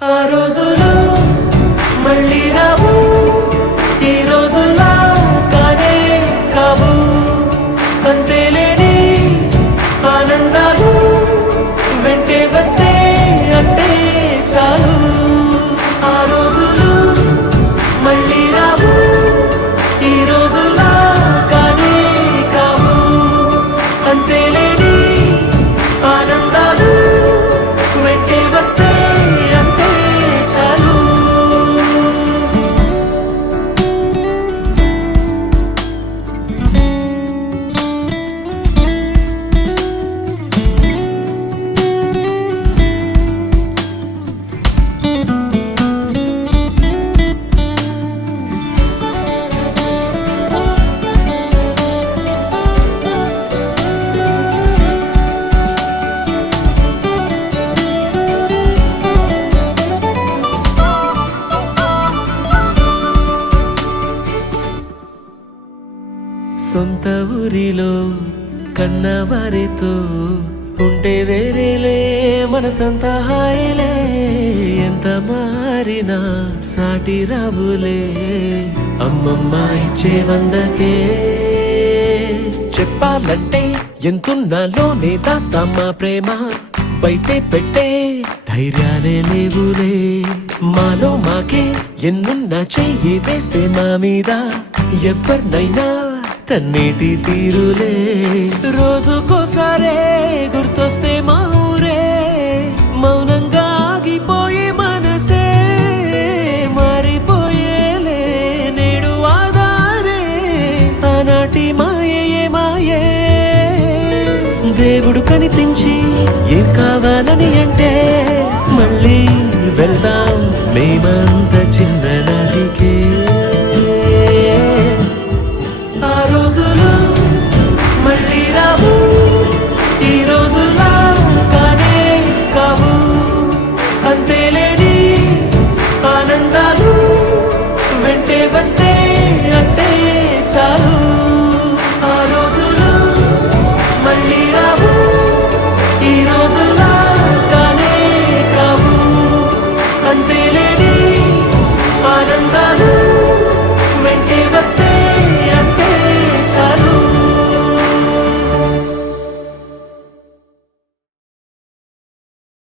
ఆ రోజులు మళ్ళీ రావు, ఈ రోజుల్లా కానే కావు. అంతేలేని ఆనందాలు వెంటే వస్తే అంటే చాలు. ఆ రోజులు మళ్ళీ రావు, ఈ రోజుల్లా కానే కావు. అంతేలేని ఆనందాలు వెంటే వస్తే అంటే చాలు. సొంత ఊరిలో కన్నవారితో ఉంటే వేరేలే మనసంతా హాయిలే. ఎంత మారినా సాటి రావులే అమ్మమ్మ ఇచ్చే వందకే. చెప్పాలంటే ఎంతున్నాలోనే దాస్తామా ప్రేమ, బయటే పెట్టే ధైర్యాలే లేవులే. మాలో మాకే ఎన్నున్నా చెయ్యి వేస్తే మా మీద ఎవరినైనా కన్నీటి తీరులే. రోజుకోసారే గుర్తొస్తే మా ఊరే, మౌనంగా ఆగిపోయే మనసే మారిపోయేలే నేడు ఆధారే. ఆనాటి మాయే మాయే, దేవుడు కనిపించి ఏం కావాలని అంటే మళ్ళీ వెళ్దాం మేమంతా